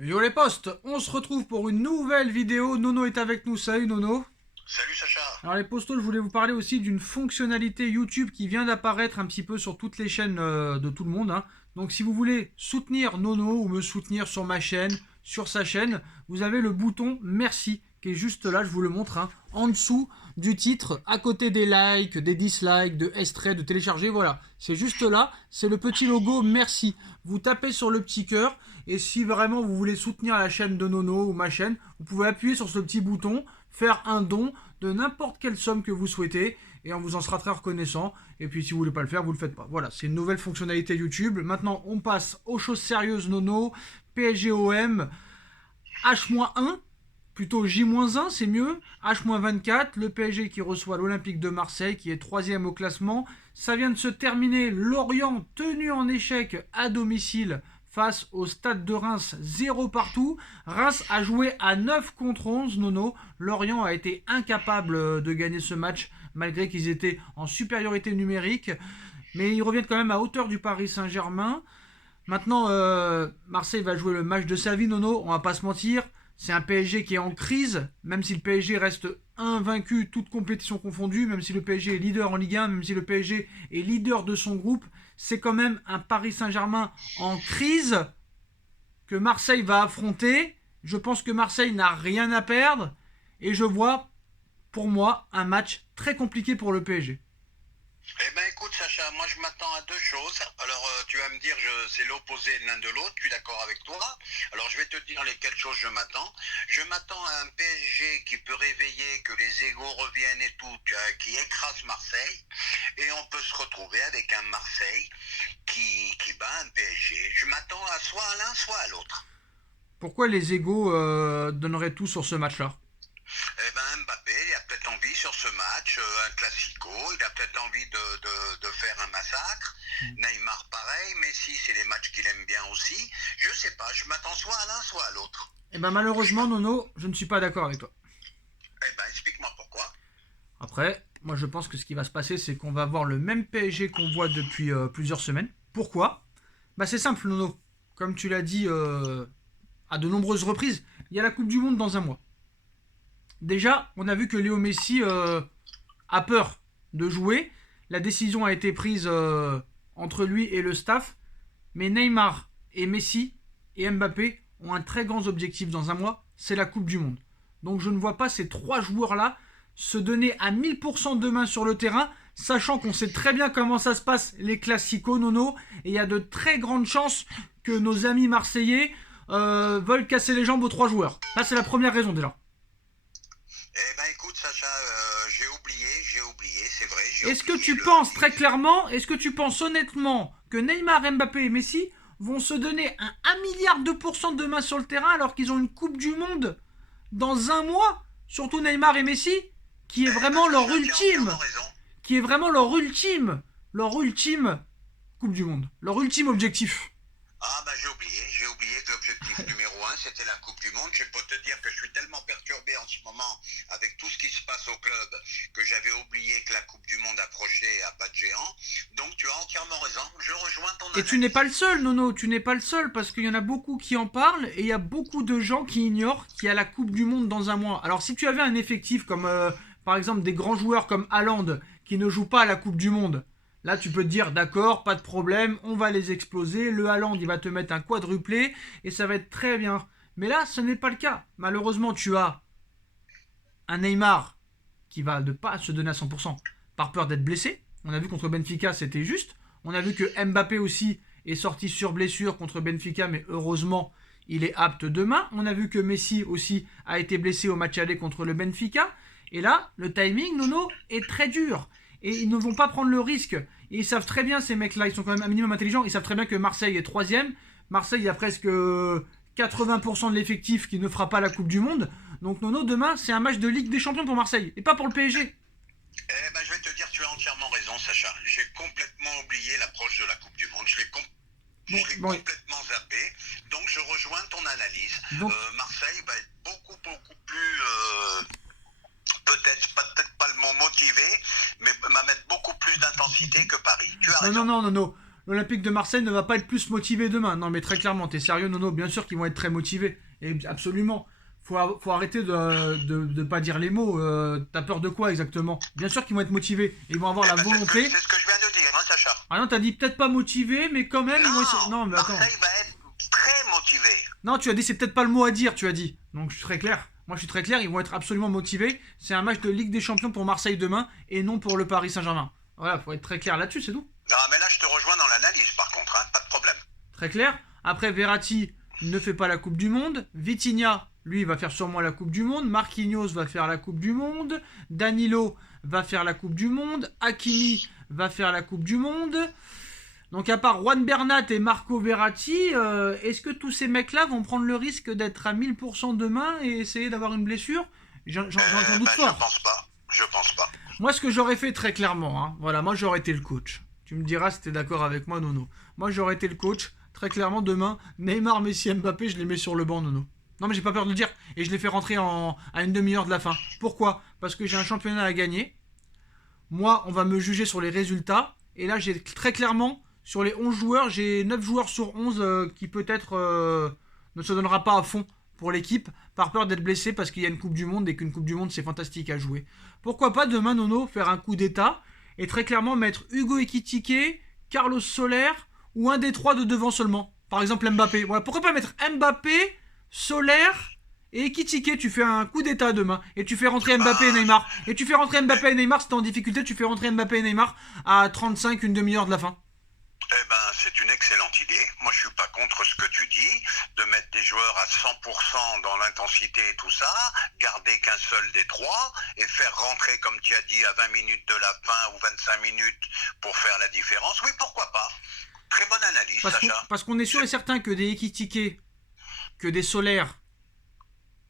Yo les postes, on se retrouve pour une nouvelle vidéo. Nono est avec nous. Salut Nono. Salut Sacha. Alors les postos, je voulais vous parler aussi d'une fonctionnalité YouTube qui vient d'apparaître un petit peu sur toutes les chaînes de tout le monde, hein. Donc si vous voulez soutenir Nono ou me soutenir sur ma chaîne, sur sa chaîne, vous avez le bouton merci qui est juste là, je vous le montre, hein, en dessous du titre, à côté des likes, des dislikes, de extraits, de télécharger, voilà. C'est juste là, c'est le petit logo merci. Vous tapez sur le petit cœur et si vraiment vous voulez soutenir la chaîne de Nono ou ma chaîne, vous pouvez appuyer sur ce petit bouton, faire un don de n'importe quelle somme que vous souhaitez et on vous en sera très reconnaissant. Et puis si vous voulez pas le faire, vous le faites pas. Voilà, c'est une nouvelle fonctionnalité YouTube. Maintenant, on passe aux choses sérieuses, Nono. PSGOM, H-1, plutôt J-1, c'est mieux. H-24, le PSG qui reçoit l'Olympique de Marseille, qui est troisième au classement. Ça vient de se terminer. Lorient tenu en échec à domicile face au Stade de Reims, 0 partout. Reims a joué à 9 contre 11, Nono. Lorient a été incapable de gagner ce match, malgré qu'ils étaient en supériorité numérique. Mais ils reviennent quand même à hauteur du Paris Saint-Germain. Maintenant, Marseille va jouer le match de sa vie, Nono, on va pas se mentir. C'est un PSG qui est en crise, même si le PSG reste invaincu, toute compétition confondue, même si le PSG est leader en Ligue 1, même si le PSG est leader de son groupe, c'est quand même un Paris Saint-Germain en crise que Marseille va affronter. Je pense que Marseille n'a rien à perdre et je vois, pour moi, un match très compliqué pour le PSG. Eh ben écoute Sacha, moi je m'attends à deux choses. Alors tu vas me dire c'est l'opposé de l'un de l'autre, je suis d'accord avec toi. Alors je vais te dire lesquelles choses je m'attends. Je m'attends à un PSG qui peut réveiller, que les égos reviennent et tout, qui écrase Marseille. Et on peut se retrouver avec un Marseille qui bat un PSG. Je m'attends à soit à l'un, soit à l'autre. Pourquoi les égos donneraient tout sur ce match-là? Eh ben Mbappé, il a peut-être envie sur ce match, un classico, il a peut-être envie de faire un massacre. Neymar pareil, Messi c'est les matchs qu'il aime bien aussi. Je sais pas, je m'attends soit à l'un soit à l'autre. Eh ben malheureusement, Nono, je ne suis pas d'accord avec toi. Eh ben explique-moi pourquoi. Après, moi je pense que ce qui va se passer, c'est qu'on va avoir le même PSG qu'on voit depuis plusieurs semaines. Pourquoi? Bah c'est simple, Nono. Comme tu l'as dit à de nombreuses reprises, il y a la Coupe du Monde dans un mois. Déjà, on a vu que Léo Messi a peur de jouer. La décision a été prise entre lui et le staff. Mais Neymar et Messi et Mbappé ont un très grand objectif dans un mois, c'est la Coupe du Monde. Donc je ne vois pas ces trois joueurs-là se donner à 1000% demain sur le terrain, sachant qu'on sait très bien comment ça se passe les classicos, Nono, et il y a de très grandes chances que nos amis marseillais veulent casser les jambes aux trois joueurs. Là, c'est la première raison déjà. Eh ben écoute Sacha, j'ai oublié, c'est vrai, j'ai Est-ce que oublié tu le... penses très clairement, est-ce que tu penses honnêtement que Neymar, Mbappé et Messi vont se donner un 1 milliard de pourcents demain sur le terrain alors qu'ils ont une Coupe du Monde dans un mois? Surtout Neymar et Messi, qui est Eh ben vraiment leur Sacha, tu as ultime, entièrement raison. qui est vraiment leur ultime Coupe du Monde, leur ultime objectif. Ah bah j'ai oublié que l'objectif numéro un c'était la Coupe du Monde. Je peux te dire que je suis tellement perturbé en ce moment avec tout ce qui se passe au club que j'avais oublié que la Coupe du Monde approchait à pas de géant. Donc tu as entièrement raison, je rejoins ton Et tu n'es pas analyse. le seul, Nono, tu n'es pas le seul, parce qu'il y en a beaucoup qui en parlent, et il y a beaucoup de gens qui ignorent qu'il y a la Coupe du Monde dans un mois. Alors si tu avais un effectif comme, par exemple, des grands joueurs comme Haaland, qui ne jouent pas à la Coupe du Monde, là tu peux te dire, d'accord, pas de problème, on va les exploser, le Haaland, il va te mettre un quadruplé, et ça va être très bien. Mais là, ce n'est pas le cas. Malheureusement, tu as un Neymar qui va ne pas se donner à 100% par peur d'être blessé. On a vu contre Benfica, c'était juste. On a vu que Mbappé aussi est sorti sur blessure contre Benfica, mais heureusement, il est apte demain. On a vu que Messi aussi a été blessé au match aller contre le Benfica. Et là, le timing, Nono, est très dur. Et ils ne vont pas prendre le risque. Et ils savent très bien, ces mecs-là, ils sont quand même un minimum intelligents. Ils savent très bien que Marseille est troisième. Marseille, il y a presque 80% de l'effectif qui ne fera pas la Coupe du Monde. Donc Nono, demain, c'est un match de Ligue des Champions pour Marseille. Et pas pour le PSG. Eh ben je vais te dire, tu as entièrement raison Sacha. J'ai complètement oublié l'approche de la Coupe du Monde. Bon, Je l'ai bon. complètement zappé. Donc je rejoins ton analyse. Donc, Marseille va être beaucoup plus peut-être pas le mot motivé, mais va mettre beaucoup plus d'intensité que Paris. Tu as non, non, raison. non, non, non. l'Olympique de Marseille ne va pas être plus motivé demain. Non, mais très clairement, t'es sérieux, Nono? Bien sûr qu'ils vont être très motivés. Et absolument. Faut arrêter de pas dire les mots. T'as peur de quoi exactement? Bien sûr qu'ils vont être motivés. Ils vont avoir la volonté. C'est ce que je viens de dire, hein, Sacha. Ah non, t'as dit peut-être pas motivés, mais quand même, ils vont essayer. Non, mais attends. Marseille va être très motivé. Non, tu as dit c'est peut-être pas le mot à dire, tu as dit. Donc je suis très clair. Moi je suis très clair, ils vont être absolument motivés. C'est un match de Ligue des Champions pour Marseille demain et non pour le Paris Saint-Germain. Voilà, faut être très clair là-dessus, c'est tout. Non, mais là je te rejoins dans l'analyse par contre, hein, pas de problème. Très clair. Après, Verratti ne fait pas la Coupe du Monde. Vitinha, lui, va faire sûrement la Coupe du Monde. Marquinhos va faire la Coupe du Monde. Danilo va faire la Coupe du Monde. Hakimi va faire la Coupe du Monde. Donc à part Juan Bernat et Marco Verratti, est-ce que tous ces mecs-là vont prendre le risque d'être à 1000% demain et essayer d'avoir une blessure? J'en doute fort. Je pense pas. Moi, ce que j'aurais fait très clairement, hein, voilà, moi j'aurais été le coach. Tu me diras si t'es d'accord avec moi, Nono. Moi j'aurais été le coach. Très clairement, demain, Neymar, Messi, Mbappé, je les mets sur le banc, Nono. Non mais j'ai pas peur de le dire. Et je les fais rentrer à une demi-heure de la fin. Pourquoi? Parce que j'ai un championnat à gagner. Moi, on va me juger sur les résultats. Et là, j'ai très clairement, sur les 11 joueurs, j'ai 9 joueurs sur 11 qui peut-être ne se donnera pas à fond pour l'équipe, par peur d'être blessé parce qu'il y a une Coupe du Monde et qu'une Coupe du Monde, c'est fantastique à jouer. Pourquoi pas demain, Nono, faire un coup d'état et très clairement mettre Hugo Ekitike, Carlos Soler ou un des trois de devant seulement. Par exemple Mbappé. Voilà, pourquoi pas mettre Mbappé, Soler et Ekitike. Tu fais un coup d'état demain et tu fais rentrer Mbappé et Neymar. Et tu fais rentrer Mbappé et Neymar, si t'es en difficulté, tu fais rentrer Mbappé et Neymar à 35, une demi-heure de la fin. Eh ben, c'est une excellente idée. Moi, je suis pas contre ce que tu dis, de mettre des joueurs à 100% dans l'intensité et tout ça, garder qu'un seul des trois et faire rentrer, comme tu as dit, à 20 minutes de la fin ou 25 minutes pour faire la différence. Oui, pourquoi pas? Très bonne analyse, Sacha. Parce qu'on est sûr et certain que des Ekitike, que des Solaires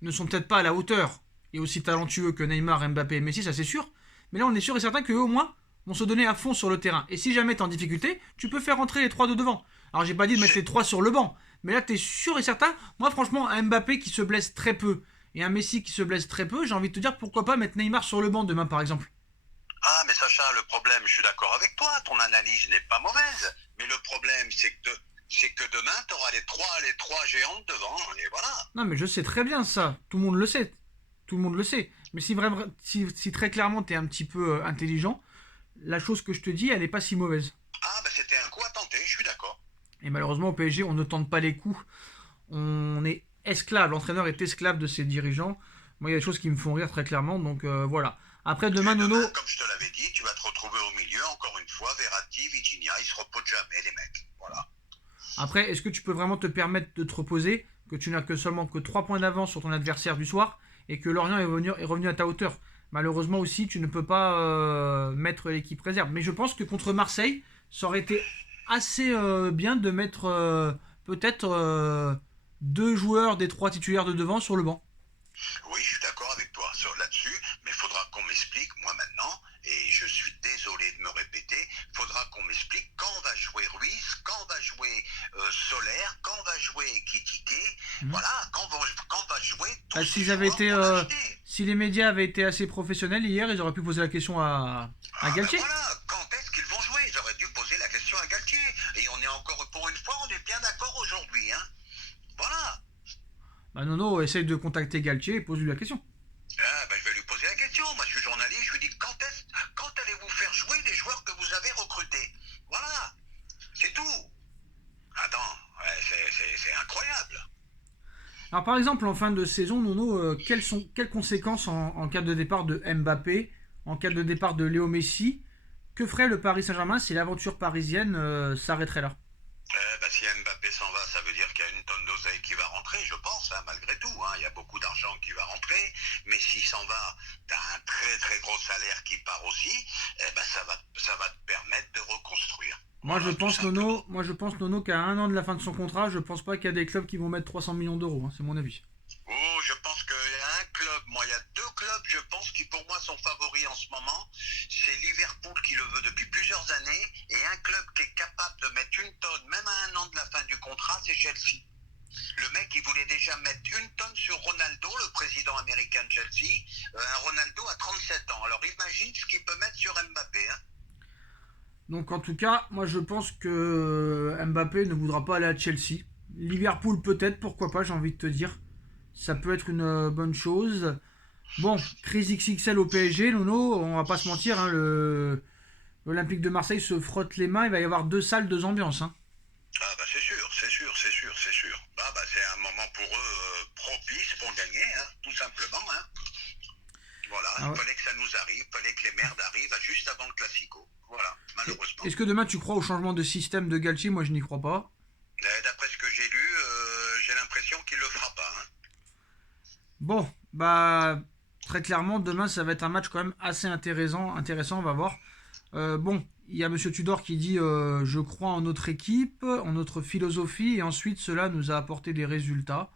ne sont peut-être pas à la hauteur et aussi talentueux que Neymar, Mbappé et Messi, ça c'est sûr. Mais là, on est sûr et certain qu'eux, au moins, vont se donner à fond sur le terrain. Et si jamais t'es en difficulté, tu peux faire rentrer les trois de devant. Alors j'ai pas dit de mettre les trois sur le banc, mais là t'es sûr et certain. Moi franchement, un Mbappé qui se blesse très peu et un Messi qui se blesse très peu, j'ai envie de te dire pourquoi pas mettre Neymar sur le banc demain par exemple. Ah mais Sacha, le problème, je suis d'accord avec toi, ton analyse n'est pas mauvaise, mais le problème c'est que demain t'auras les trois géants devant et voilà. Non mais je sais très bien ça, tout le monde le sait, tout le monde le sait. Mais si vraiment, si très clairement t'es un petit peu intelligent, la chose que je te dis, elle n'est pas si mauvaise. Ah bah c'était un coup à tenter, je suis d'accord. Et malheureusement au PSG, on ne tente pas les coups. On est esclave, l'entraîneur est esclave de ses dirigeants. Moi, il y a des choses qui me font rire très clairement, donc voilà. Après, demain, Nono... Comme je te l'avais dit, tu vas te retrouver au milieu, encore une fois, Verratti, Vitinha, ils se reposent jamais, les mecs. Voilà. Après, est-ce que tu peux vraiment te permettre de te reposer, que tu n'as que seulement que 3 points d'avance sur ton adversaire du soir, et que Lorient est revenu à ta hauteur? Malheureusement aussi, tu ne peux pas mettre l'équipe réserve. Mais je pense que contre Marseille, ça aurait été assez bien de mettre peut-être 2 joueurs des 3 titulaires de devant sur le banc. Oui, je suis d'accord avec toi là-dessus, mais il faudra qu'on m'explique, moi maintenant, et je suis désolé de me répéter, il faudra qu'on m'explique quand va jouer Ruiz, quand va jouer Soler, quand va jouer Ekitike, voilà, quand va jouer tous ces joueurs. Si les médias avaient été assez professionnels hier, ils auraient pu poser la question à Galtier. Ben voilà, quand est-ce qu'ils vont jouer? J'aurais dû poser la question à Galtier, et on est encore, pour une fois, on est bien d'accord aujourd'hui, hein. Voilà. Bah Nono, essaye de contacter Galtier et pose-lui la question. Ah, ben je vais lui poser la question. Moi, je suis journaliste. Je lui dis quand allez-vous faire jouer les joueurs que vous avez recrutés? Voilà. C'est tout. Attends, c'est incroyable. Alors par exemple, en fin de saison, Nono, quelles conséquences en cas de départ de Mbappé, en cas de départ de Léo Messi? Que ferait le Paris Saint-Germain si l'aventure parisienne s'arrêterait là? Si Mbappé s'en va, ça veut dire qu'il y a une tonne d'oseille qui va rentrer, je pense, hein, malgré tout. Hein, il y a beaucoup d'argent qui va rentrer. Mais s'il s'en va, tu as un très très gros salaire qui part aussi. Ça va te permettre de reconstruire. Moi, je pense, Nono, qu'à 1 an de la fin de son contrat, je pense pas qu'il y a des clubs qui vont mettre 300 millions d'euros. Hein, c'est mon avis. Oh, je pense qu'il y a un club, il y a 2 clubs, je pense, qui pour moi sont favoris en ce moment. C'est Liverpool qui le veut depuis plusieurs années, et un club qui est capable de mettre une tonne, même à 1 an de la fin du contrat, c'est Chelsea. Le mec, il voulait déjà mettre une tonne sur Ronaldo, le président américain de Chelsea, un Ronaldo à 37 ans. Alors imagine ce qu'il peut mettre sur Mbappé. Hein. Donc en tout cas, moi je pense que Mbappé ne voudra pas aller à Chelsea. Liverpool peut-être, pourquoi pas, j'ai envie de te dire. Ça peut être une bonne chose. Bon, crise XXL au PSG, Nono, on va pas se mentir, hein, l'Olympique de Marseille se frotte les mains, il va y avoir 2 salles, 2 ambiances. Hein. Ah bah c'est sûr, c'est sûr, c'est sûr, c'est sûr. Bah c'est un moment pour eux propice pour gagner, hein, tout simplement. Hein. Voilà, Ah ouais. il fallait que ça nous arrive, il fallait que les merdes arrivent juste avant le Classico. Voilà, malheureusement. Est-ce que demain tu crois au changement de système de Galtier? Moi je n'y crois pas. D'après ce que j'ai lu, j'ai l'impression qu'il le fera pas. Hein. Bon, bah très clairement demain ça va être un match quand même assez intéressant, on va voir. Bon, il y a Monsieur Tudor qui dit je crois en notre équipe, en notre philosophie, et ensuite cela nous a apporté des résultats.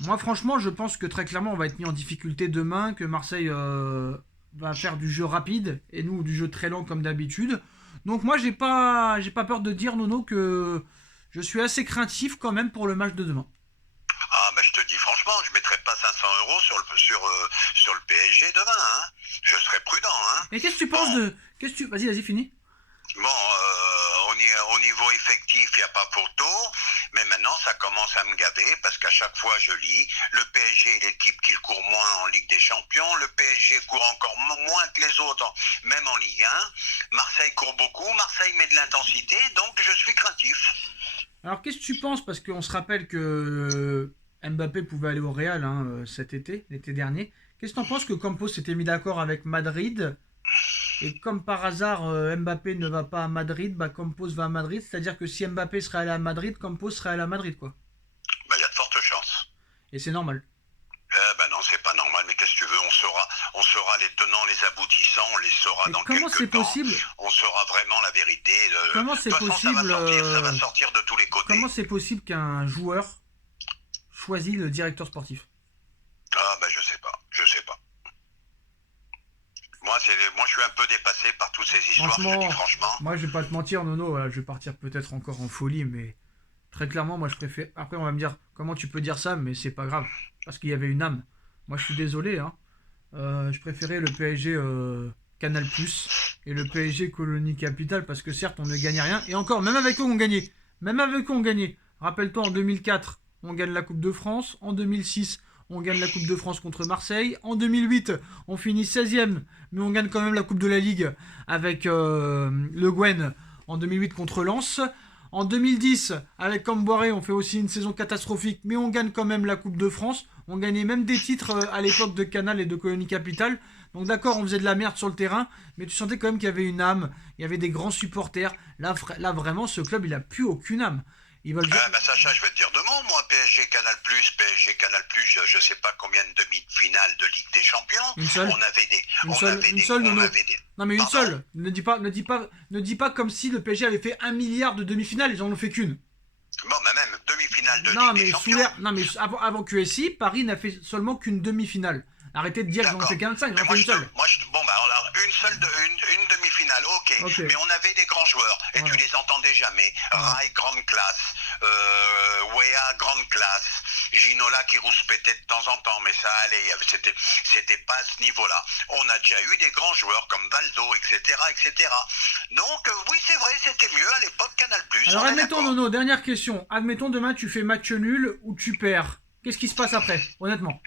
Moi franchement je pense que très clairement on va être mis en difficulté demain, que Marseille va faire du jeu rapide et nous du jeu très lent comme d'habitude. Donc moi j'ai pas peur de dire Nono que je suis assez craintif quand même pour le match de demain. Ah bah je te dis franchement, je mettrai pas 500 euros sur le PSG demain. Hein. Je serai prudent. Hein. Et qu'est-ce que tu penses Bon, de... Vas-y, finis. bon au niveau effectif, il n'y a pas photo, mais maintenant ça commence à me gaver parce qu'à chaque fois je lis, le PSG est l'équipe qui court moins en Ligue des Champions, le PSG court encore moins que les autres, même en Ligue 1. Marseille court beaucoup, Marseille met de l'intensité, donc je suis craintif. Alors qu'est-ce que tu penses? Parce qu'on se rappelle que Mbappé pouvait aller au Real hein, cet été, l'été dernier. Qu'est-ce que tu en penses que Campos s'était mis d'accord avec Madrid? Et comme par hasard, Mbappé ne va pas à Madrid, bah Campos va à Madrid. C'est-à-dire que si Mbappé serait allé à Madrid, Campos serait allé à Madrid, quoi. Bah, il y a de fortes chances. Et c'est normal. Ben non, c'est pas normal, mais qu'est-ce que tu veux, on saura les tenants, les aboutissants, on les saura Mais dans comment c'est quelques temps. possible? On saura vraiment la vérité. Comment De c'est toute façon, possible ça va sortir de tous les côtés. Comment c'est possible qu'un joueur choisit le directeur sportif? Ah ben je sais pas. Moi, je suis un peu dépassé par toutes ces histoires, je te dis franchement. Moi je vais pas te mentir, Nono, voilà, je vais partir peut-être encore en folie, mais très clairement, moi je préfère. Après, on va me dire comment tu peux dire ça, mais c'est pas grave, parce qu'il y avait une âme. Moi je suis désolé, hein. Je préférais le PSG Canal et le PSG Colonie Capital parce que certes on ne gagnait rien et encore même avec eux on gagnait. Même avec eux on gagnait. Rappelle-toi en 2004 on gagne la Coupe de France, en 2006 on gagne la Coupe de France contre Marseille, en 2008 on finit 16e mais on gagne quand même la Coupe de la Ligue avec Le Guen en 2008 contre Lens. En 2010, avec Camboiré, on fait aussi une saison catastrophique, mais on gagne quand même la Coupe de France. On gagnait même des titres à l'époque de Canal et de Colonie Capital. Donc d'accord, on faisait de la merde sur le terrain, mais tu sentais quand même qu'il y avait une âme, il y avait des grands supporters. Là vraiment, ce club, il a plus aucune âme. Ils veulent... Sacha, je vais te dire deux mots, moi, PSG Canal+, je sais pas combien de demi-finales de Ligue des Champions. Une seule. Une seule, Nono. Non mais une seule. Ne dis pas comme si le PSG avait fait 1 milliard de demi-finales, ils en ont fait qu'une. Bon, mais même demi-finale de Ligue des Champions. Non mais avant QSI, Paris n'a fait seulement qu'une demi-finale. Arrêtez de dire qu'ils en ont fait qu'un seul, ils en ont fait une seule. Une demi-finale, ok. Mais on avait des grands joueurs, et tu les entendais jamais. Rai, grande classe. Wea, grande classe. Ginola qui rouspétait de temps en temps, mais ça allait. C'était pas à ce niveau-là. On a déjà eu des grands joueurs comme Valdo, etc., etc. Donc, oui, c'est vrai, c'était mieux à l'époque Canal+. Alors, admettons, Nono, dernière question. Admettons, demain, tu fais match nul ou tu perds. Qu'est-ce qui se passe après, honnêtement?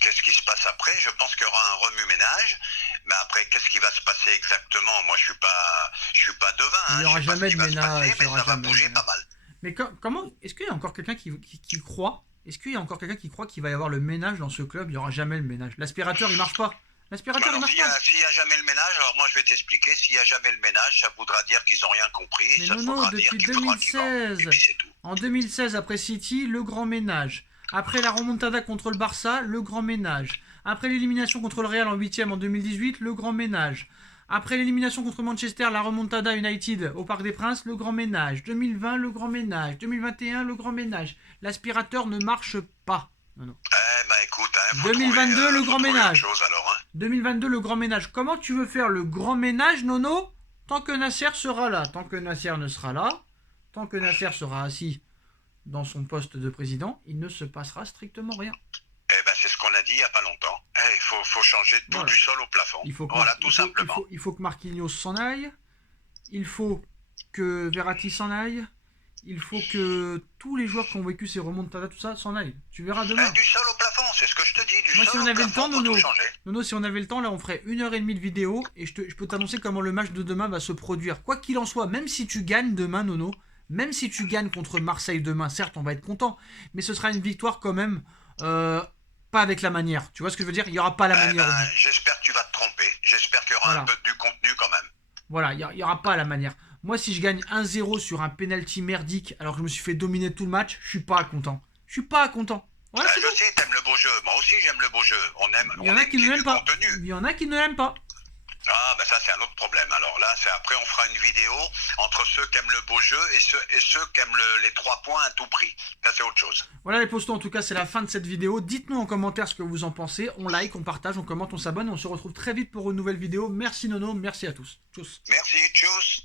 Qu'est-ce qui se passe après? Je pense qu'il y aura un remue-ménage. Mais après, qu'est-ce qui va se passer exactement? Moi, je suis pas devin. Il n'y aura jamais de ménage. Mais ça va bouger pas mal. Mais comment? Est-ce qu'il y a encore quelqu'un qui croit? Est-ce qu'il y a encore quelqu'un qui croit qu'il va y avoir le ménage dans ce club? Il n'y aura jamais le ménage. L'aspirateur, il marche pas. L'aspirateur, il marche pas. S'il n'y a jamais le ménage, alors moi je vais t'expliquer. S'il n'y a jamais le ménage, ça voudra dire qu'ils n'ont rien compris. Mais Et ça non, depuis 2016. Et puis c'est tout. En 2016, après City, le grand ménage. Après la remontada contre le Barça, le grand ménage. Après l'élimination contre le Real en 8ème en 2018, le grand ménage. Après l'élimination contre Manchester, la remontada United au Parc des Princes, le grand ménage. 2020, le grand ménage. 2021, le grand ménage. L'aspirateur ne marche pas. Non. Écoute, 2022, le grand ménage. Chose, alors, 2022, le grand ménage. Comment tu veux faire le grand ménage, Nono, tant que Nasser sera là? Tant que Nasser ne sera là, tant que Nasser sera assis dans son poste de président, il ne se passera strictement rien. C'est ce qu'on a dit il n'y a pas longtemps. Il faut changer tout du sol au plafond. Tout simplement. Il faut que Marquinhos s'en aille. il faut que Verratti s'en aille. Il faut que tous les joueurs qui ont vécu ces remontadas, tout ça, s'en aillent. Tu verras demain. Du sol au plafond, c'est ce que je te dis. Du Moi, si sol on au avait le temps, plafond, faut Nono, tout changer. Nono, si on avait le temps, là, on ferait 1h30 de vidéo et je peux t'annoncer comment le match de demain va se produire. Quoi qu'il en soit, même si tu gagnes demain, Nono, même si tu gagnes contre Marseille demain, certes, on va être content, mais ce sera une victoire quand même, pas avec la manière. Tu vois ce que je veux dire? Il n'y aura pas la manière au but. J'espère que tu vas te tromper. J'espère qu'il y aura Voilà. un peu du contenu quand même. Voilà, il n'y aura pas la manière. Moi, si je gagne 1-0 sur un penalty merdique alors que je me suis fait dominer tout le match, je suis pas content. Je suis pas content. Voilà, c'est Je bon. sais, t'aimes le beau jeu. Moi aussi, j'aime le beau jeu. Il y en a qui ne l'aiment pas. Contenu. Il y en a qui ne l'aiment pas. Ah, ben ça, c'est un autre problème. Alors là, après, on fera une vidéo entre ceux qui aiment le beau jeu et ceux qui aiment les 3 points à tout prix. Ça, c'est autre chose. Voilà les postos, en tout cas, c'est la fin de cette vidéo. Dites-nous en commentaire ce que vous en pensez. On like, on partage, on commente, on s'abonne. On se retrouve très vite pour une nouvelle vidéo. Merci Nono, merci à tous. Tchuss. Merci, tchuss.